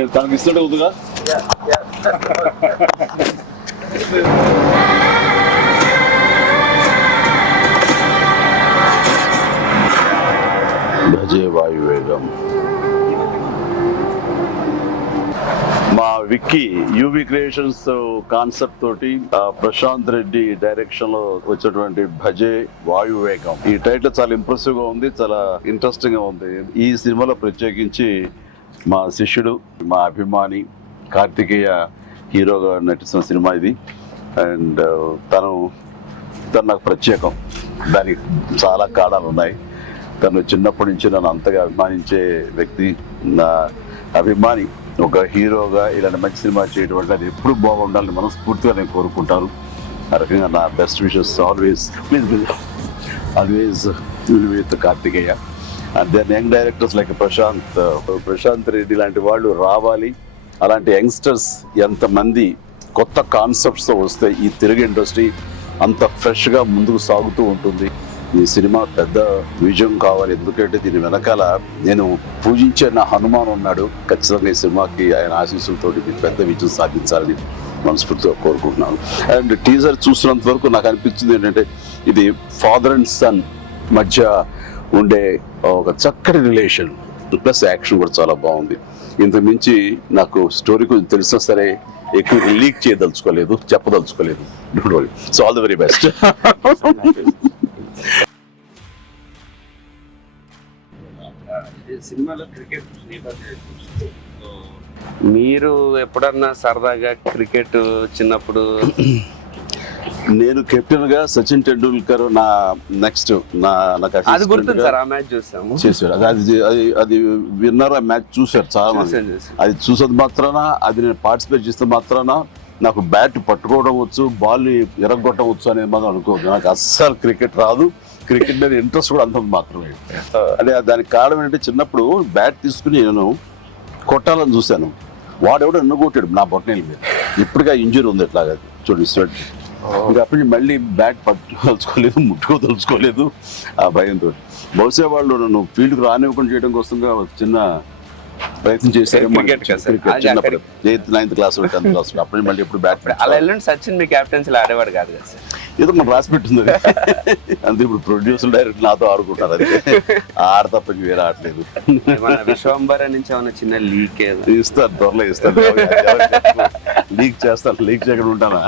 నేను తనకి ఇస్తుంటే వద్దుగా. భజే వాయువేగం. మా విక్కీ యూవి క్రియేషన్స్ కాన్సెప్ట్ తోటి ప్రశాంత్ రెడ్డి డైరెక్షన్ లో వచ్చినటువంటి భజే వాయువేగం. ఈ టైటిల్ చాలా ఇంప్రెసివ్ గా ఉంది, చాలా ఇంట్రెస్టింగ్ గా ఉంది. ఈ సినిమాలో ప్రత్యేకించి మా శిష్యుడు, మా అభిమాని కార్తికేయ హీరోగా నటిస్తున్న సినిమా ఇది. అండ్ తను నాకు ప్రత్యేకం. దానికి చాలా కారణాలు ఉన్నాయి. తను చిన్నప్పటి నుంచి నన్ను అంతగా అభిమానించే వ్యక్తి, నా అభిమాని. ఒక హీరోగా ఇలాంటి మంచి సినిమా చేయడం వల్ల అది ఎప్పుడు బాగుండాలని మనస్ఫూర్తిగా నేను కోరుకుంటాను. ఆ రకంగా నా best wishes always with Karthikeya. And then young directors like Prashanth Reddy లాంటి వాళ్ళు రావాలి. అలాంటి యంగ్స్టర్స్ ఎంతమంది కొత్త కాన్సెప్ట్స్తో వస్తే ఈ తెలుగు ఇండస్ట్రీ అంత ఫ్రెష్గా ముందుకు సాగుతూ ఉంటుంది. ఈ సినిమా పెద్ద విజయం కావాలి. ఎందుకంటే దీని వెనకాల నేను పూజించే నా హనుమాన్ ఉన్నాడు. ఖచ్చితంగా ఈ సినిమాకి ఆయన ఆశీస్సులతో పెద్ద విజయం సాధించాలని మనస్ఫూర్తిగా కోరుకుంటున్నాను. అండ్ టీజర్ చూసినంత వరకు నాకు అనిపించింది ఏంటంటే ఇది ఫాదర్ అండ్ సన్ మధ్య ఉండే ఒక చక్కటి రిలేషన్, ప్లస్ యాక్షన్ కూడా చాలా బాగుంది. ఇంతకు మించి నాకు స్టోరీ కొంచెం తెలిసినా సరే ఎక్కువ లీక్ చేయదలుచుకోలేదు, చెప్పదలుచుకోలేదు. Don't worry. So all the very best. మీరు ఎప్పుడన్నా సరదాగా క్రికెట్ చిన్నప్పుడు? నేను కెప్టెన్ గా సచిన్ టెండూల్కర్ నా నెక్స్ట్ అది గుర్తుంది సార్, ఆ మ్యాచ్ చూసాము. చేశారు. అది విన్నర్ ఆ మ్యాచ్ చూశారు చాలా మంది. అది చూసేది మాత్రాన, అది నేను పార్టిసిపేట్ చేస్తే మాత్రాన నాకు బ్యాట్ పట్టుకోవడం వచ్చు, బాల్ ఎరగొట్టడం వచ్చు అనేది మాత్రం అనుకోవద్దు. నాకు అస్సలు క్రికెట్ రాదు. క్రికెట్ మీద ఇంట్రెస్ట్ కూడా అంత మాత్రమే. అంటే దానికి కారణం ఏంటంటే చిన్నప్పుడు బ్యాట్ తీసుకుని నేను కొట్టాలని చూశాను. వాడెవడో ఎన్నగొట్టాడు నా బొట్టనేల మీద. ఇప్పటికే ఇంజరీ ఉంది ఎట్లాగా చూడండి స్వెట్. ఇంకా అప్పటి మళ్ళీ బ్యాట్ పట్టుకోదలుచుకోలేదు, ముట్టుకోదలుచుకోలేదు ఆ భయంతో. బహుశా వాళ్ళు నన్ను ఫీల్డ్కి రానివ్వకుండా చేయడం కోసంగా చిన్న ప్రయత్నం చేశారు. 8th 9th class 10th class అప్పుడు మళ్ళీ ఎప్పుడు బ్యాట్. అలా వెళ్ళండి. సచిన్ మీ క్యాప్టెన్సీలో ఆడేవాడు కాదు కదా సార్? ఏదో మనం రాసి పెట్టింది అంతే. ఇప్పుడు ప్రొడ్యూసర్ డైరెక్ట్ నాతో ఆడుకుంటారు. అదే ఆడ తప్ప వేరే ఆడలేదు. విశ్వంబర నుంచి ఏమైనా చిన్న లీక్ ఇస్తారు, త్వరలో ఇస్తారు. లీక్ చేస్తాను, లీక్ చేయకుండా ఉంటానా?